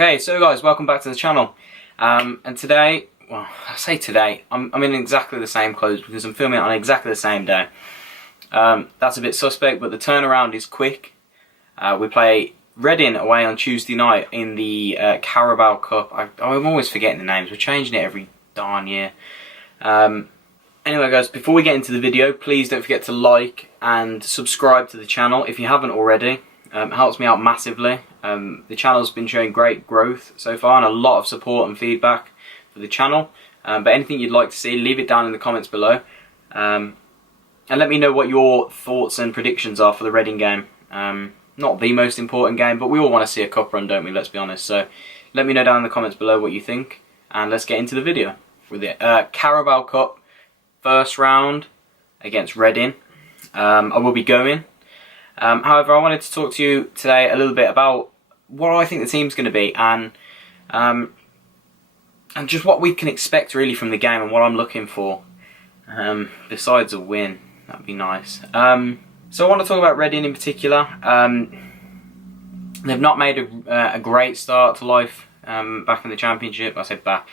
Okay, so guys, welcome back to the channel. And today, well, I say today, I'm in exactly the same clothes because I'm filming it on exactly the same day. That's a bit suspect, but the turnaround is quick. We play Reading away on Tuesday night in the Carabao Cup. I'm always forgetting the names. We're changing it every darn year. Anyway guys, before we get into the video, please don't forget to like and subscribe to the channel if you haven't already. It helps me out massively. The channel's been showing great growth so far and a lot of support and feedback for the channel. But anything you'd like to see, leave it down in the comments below. And let me know what your thoughts and predictions are for the Reading game. Not the most important game, but we all want to see a cup run, don't we? Let's be honest. So let me know down in the comments below what you think. And let's get into the video with it. Carabao Cup, first round against Reading. I will be going. However, I wanted to talk to you today a little bit about what I think the team's going to be and just what we can expect really from the game and what I'm looking for. Besides a win, that'd be nice. So I want to talk about Reading in particular. They've not made a great start to life back in the Championship. I said back.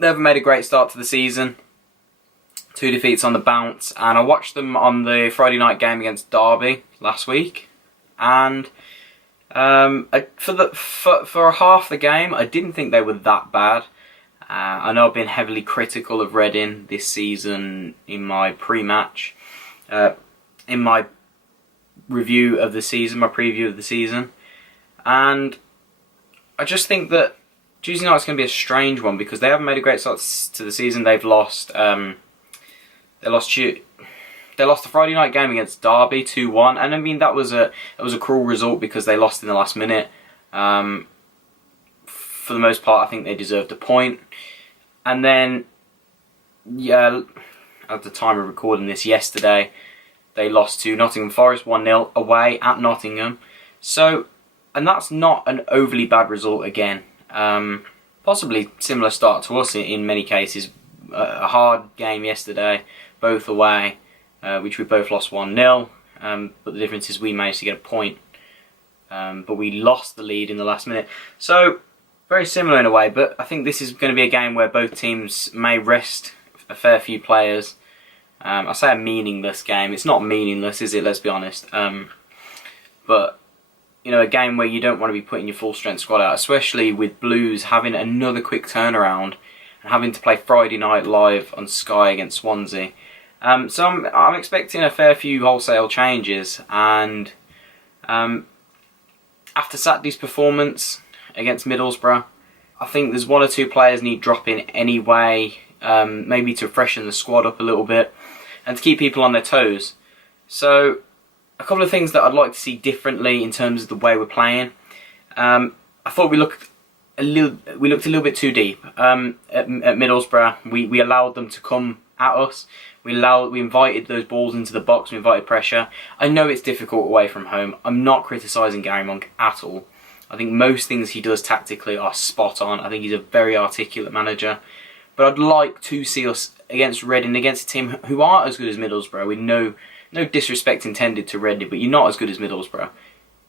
They haven't made a great start to the season. 2 defeats on the bounce, and I watched them on the Friday night game against Derby last week, and for half the game I didn't think they were that bad. I know I've been heavily critical of Reading this season in my pre-match, in my review of the season, my preview of the season, and I just think that Tuesday night's going to be a strange one because they haven't made a great start to the season. They've lost. They lost the Friday night game against Derby 2-1, and I mean that was a cruel result because they lost in the last minute. For the most part, I think they deserved a point. And then, yeah, at the time of recording this yesterday, they lost to Nottingham Forest 1-0 away at Nottingham. So, and that's not an overly bad result again. Possibly similar start to us in many cases. A hard game yesterday, both away, which we both lost 1-0, but the difference is we managed to get a point, but we lost the lead in the last minute. So, very similar in a way, but I think this is going to be a game where both teams may rest a fair few players. I say a meaningless game. It's not meaningless, is it? Let's be honest. But, you know, a game where you don't want to be putting your full strength squad out, especially with Blues having another quick turnaround and having to play Friday night live on Sky against Swansea. So I'm expecting a fair few wholesale changes, and after Saturday's performance against Middlesbrough, I think there's 1 or 2 players need dropping anyway, maybe to freshen the squad up a little bit and to keep people on their toes. So a couple of things that I'd like to see differently in terms of the way we're playing. I thought we looked a little bit too deep at Middlesbrough. We allowed them to come at us. We invited those balls into the box. We invited pressure. I know it's difficult away from home. I'm not criticising Gary Monk at all. I think most things he does tactically are spot on. I think he's a very articulate manager. But I'd like to see us against Reading, against a team who aren't as good as Middlesbrough, with no disrespect intended to Reading, but you're not as good as Middlesbrough,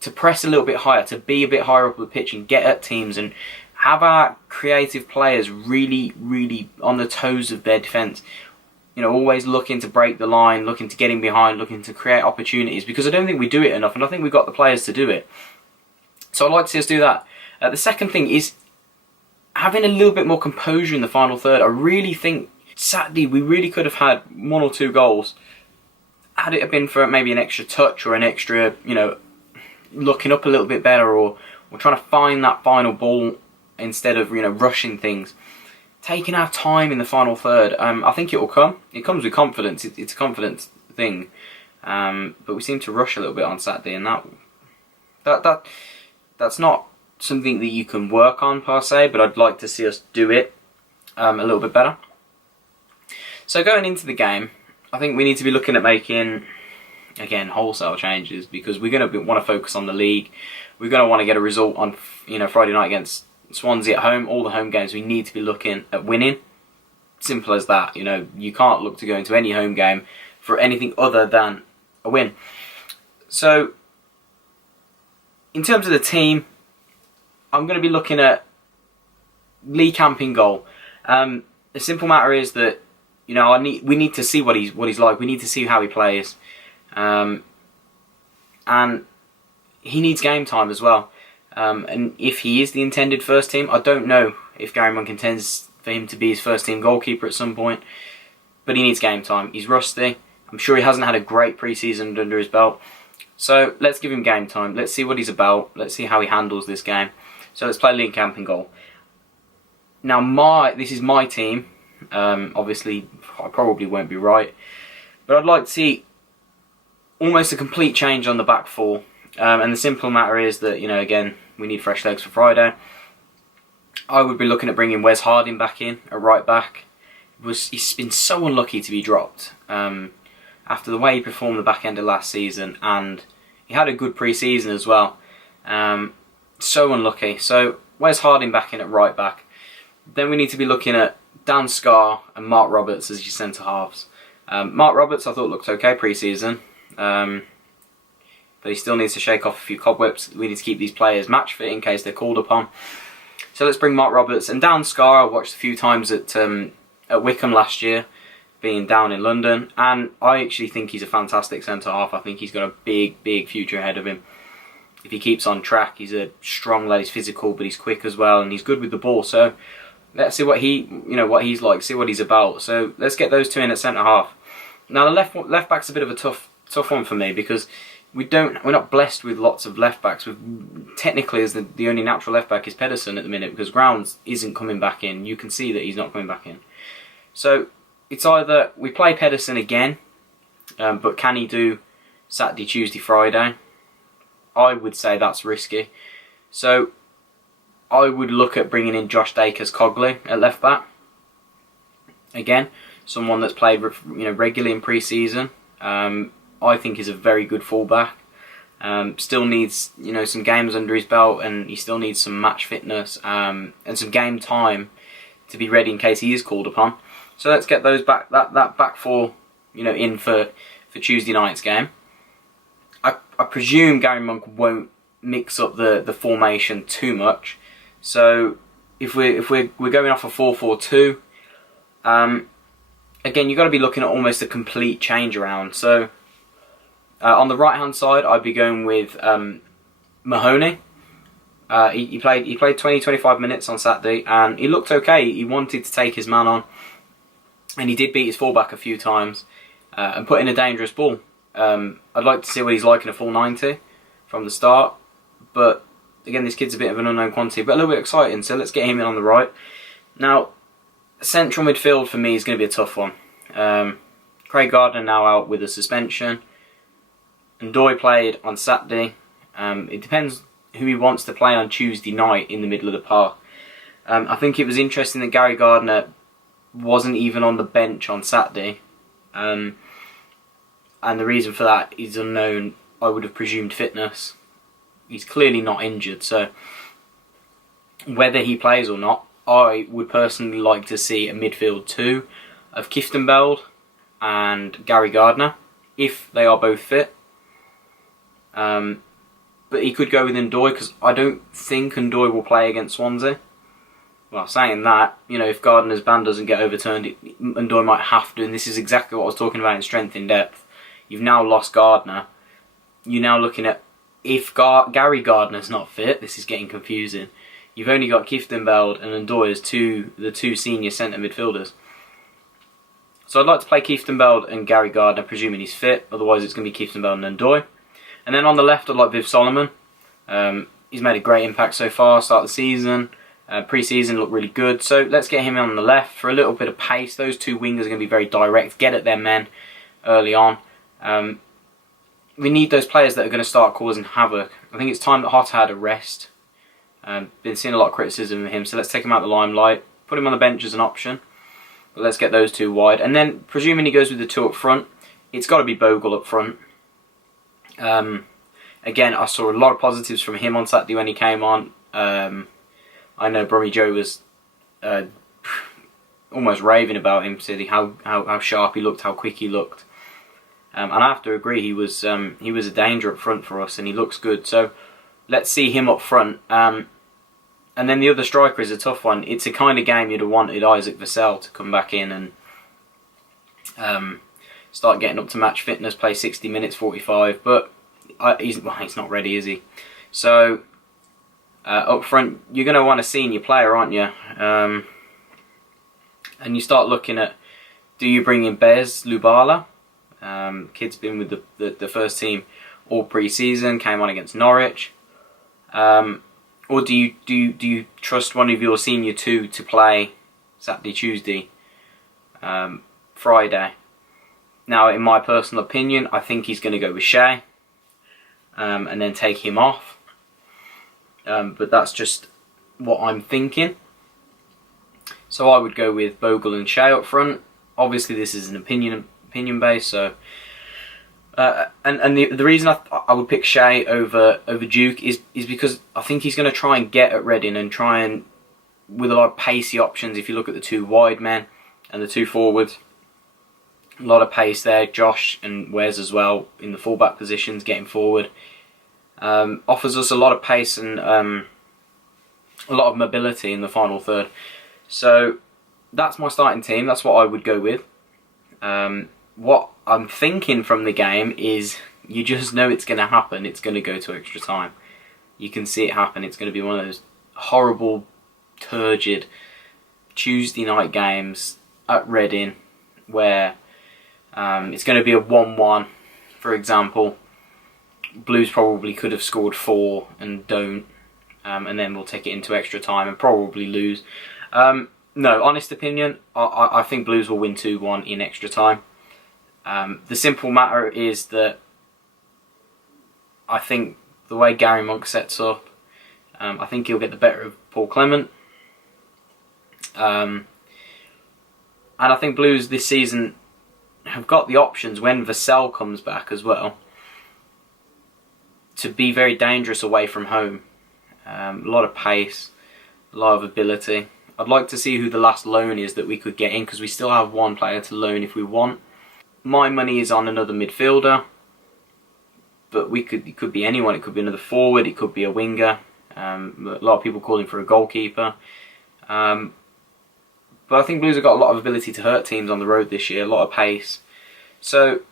to press a little bit higher, to be a bit higher up the pitch and get at teams and have our creative players really, really on the toes of their defence. You know, always looking to break the line, looking to get in behind, looking to create opportunities, because I don't think we do it enough, and I think we've got the players to do it. So I'd like to see us do that. The second thing is having a little bit more composure in the final third. I really think Saturday we really could have had 1 or 2 goals had it have been for maybe an extra touch or an extra, you know, looking up a little bit better, or trying to find that final ball instead of, you know, rushing things. Taking our time in the final third. I think it will come. It comes with confidence. It's a confidence thing. But we seem to rush a little bit on Saturday, and that's not something that you can work on per se, but I'd like to see us do it a little bit better. So going into the game, I think we need to be looking at making, again, wholesale changes, because we're going to want to focus on the league. We're going to want to get a result on, you know, Friday night against Swansea at home. All the home games we need to be looking at winning. Simple as that. You know, you can't look to go into any home game for anything other than a win. So, in terms of the team, I'm going to be looking at Lee Camp in goal. The simple matter is that, you know, we need to see what he's like. We need to see how he plays, and he needs game time as well. And if he is the intended first team, I don't know if Gary Monk intends for him to be his first team goalkeeper at some point, but he needs game time. He's rusty. I'm sure he hasn't had a great pre-season under his belt. So let's give him game time. Let's see what he's about. Let's see how he handles this game. So let's play Lee Camp in goal. Now this is my team. Obviously, I probably won't be right, but I'd like to see almost a complete change on the back four. And the simple matter is that, you know, again, we need fresh legs for Friday. I would be looking at bringing Wes Harding back in at right back. He's been so unlucky to be dropped after the way he performed the back end of last season, and he had a good pre-season as well. So unlucky. So Wes Harding back in at right back. Then we need to be looking at Dan Scarr and Mark Roberts as your centre halves. Mark Roberts I thought looked okay pre-season, but he still needs to shake off a few cobwebs. We need to keep these players match fit in case they're called upon. So let's bring Mark Roberts and Dan Scarr. I watched a few times at Wickham last year, being down in London, and I actually think he's a fantastic centre half. I think he's got a big future ahead of him. If he keeps on track, he's a strong lad. He's physical, but he's quick as well, and he's good with the ball. So let's see what he's like. See what he's about. So let's get those two in at centre half. Now the left back's a bit of a tough one for me because we're not blessed with lots of left backs. Technically, as the only natural left back is Pedersen at the minute because Grounds isn't coming back in. You can see that he's not coming back in. So it's either we play Pedersen again, but can he do Saturday, Tuesday, Friday? I would say that's risky. So I would look at bringing in Josh Dakers-Cogley at left back. Again, someone that's played regularly in pre-season. I think is a very good fullback. Still needs some games under his belt, and he still needs some match fitness and some game time to be ready in case he is called upon. So let's get those back that back four in for Tuesday night's game. I presume Gary Monk won't mix up the formation too much. So if we're going off a 4-4-2, again you've got to be looking at almost a complete change around. So on the right hand side, I'd be going with Mahoney. He played 20-25 minutes on Saturday, and he looked okay. He wanted to take his man on, and he did beat his fullback a few times and put in a dangerous ball. I'd like to see what he's like in a full 90 from the start, but again, this kid's a bit of an unknown quantity, but a little bit exciting, so let's get him in on the right. Now, central midfield for me is going to be a tough one. Craig Gardner now out with a suspension. Ndoye played on Saturday. It depends who he wants to play on Tuesday night in the middle of the park. I think it was interesting that Gary Gardner wasn't even on the bench on Saturday. And the reason for that is unknown. I would have presumed fitness. He's clearly not injured, so whether he plays or not, I would personally like to see a midfield two of Kieftenbeld and Gary Gardner, if they are both fit. But he could go with Ndoye because I don't think Ndoye will play against Swansea. Well, saying that, if Gardner's ban doesn't get overturned, Ndoye might have to, and this is exactly what I was talking about in strength in depth. You've now lost Gardner. You're now looking at, if Gary Gardner's not fit, this is getting confusing. You've only got Kieftenbeld and Ndoye as the two senior centre midfielders. So I'd like to play Kieftenbeld and Gary Gardner, presuming he's fit. Otherwise it's going to be Kieftenbeld and Ndoye. And then on the left, I'd like Viv Solomon. He's made a great impact so far, start of the season. Pre-season looked really good. So let's get him on the left for a little bit of pace. Those two wingers are going to be very direct. Get at their men early on. We need those players that are going to start causing havoc. I think it's time that Hotter had a rest. Been seeing a lot of criticism of him, so let's take him out of the limelight. Put him on the bench as an option. But let's get those two wide. And then, presuming he goes with the two up front, it's got to be Bogle up front. Again, I saw a lot of positives from him on Saturday when he came on. I know Brummy Joe was almost raving about him, saying how sharp he looked, how quick he looked. And I have to agree, he was a danger up front for us, and he looks good. So let's see him up front. And then the other striker is a tough one. It's a kind of game you'd have wanted Isaac Vassell to come back in and start getting up to match fitness, play 60 minutes, 45. But he's not ready, is he? So up front, you're going to want a senior player, aren't you? And you start looking at, do you bring in Bez Lubala? Kid's been with the first team all pre-season, came on against Norwich. Or do you trust one of your senior two to play Saturday, Tuesday, Friday? Now, in my personal opinion, I think he's going to go with Shea, and then take him off. But that's just what I'm thinking. So I would go with Bogle and Shea up front. Obviously, this is an opinion based. So, and the reason I would pick Shea over Duke is because I think he's going to try and get at Reading and try and, with a lot of pacey options. If you look at the two wide men and the two forwards, a lot of pace there. Josh and Wes as well in the fullback positions, getting forward. Offers us a lot of pace and a lot of mobility in the final third. So that's my starting team. That's what I would go with. What I'm thinking from the game is, you just know it's going to happen. It's going to go to extra time. You can see it happen. It's going to be one of those horrible, turgid Tuesday night games at Reading where it's going to be a 1-1, for example. Blues probably could have scored 4 and don't, and then we'll take it into extra time and probably lose. No, honest opinion, I think Blues will win 2-1 in extra time. The simple matter is that I think the way Gary Monk sets up, I think he'll get the better of Paul Clement. And I think Blues this season have got the options when Vassell comes back as well to be very dangerous away from home. A lot of pace, a lot of ability. I'd like to see who the last loan is that we could get in, because we still have one player to loan if we want. My money is on another midfielder, but it could be anyone. It could be another forward, it could be a winger. A lot of people calling for a goalkeeper. But I think Blues have got a lot of ability to hurt teams on the road this year, a lot of pace. So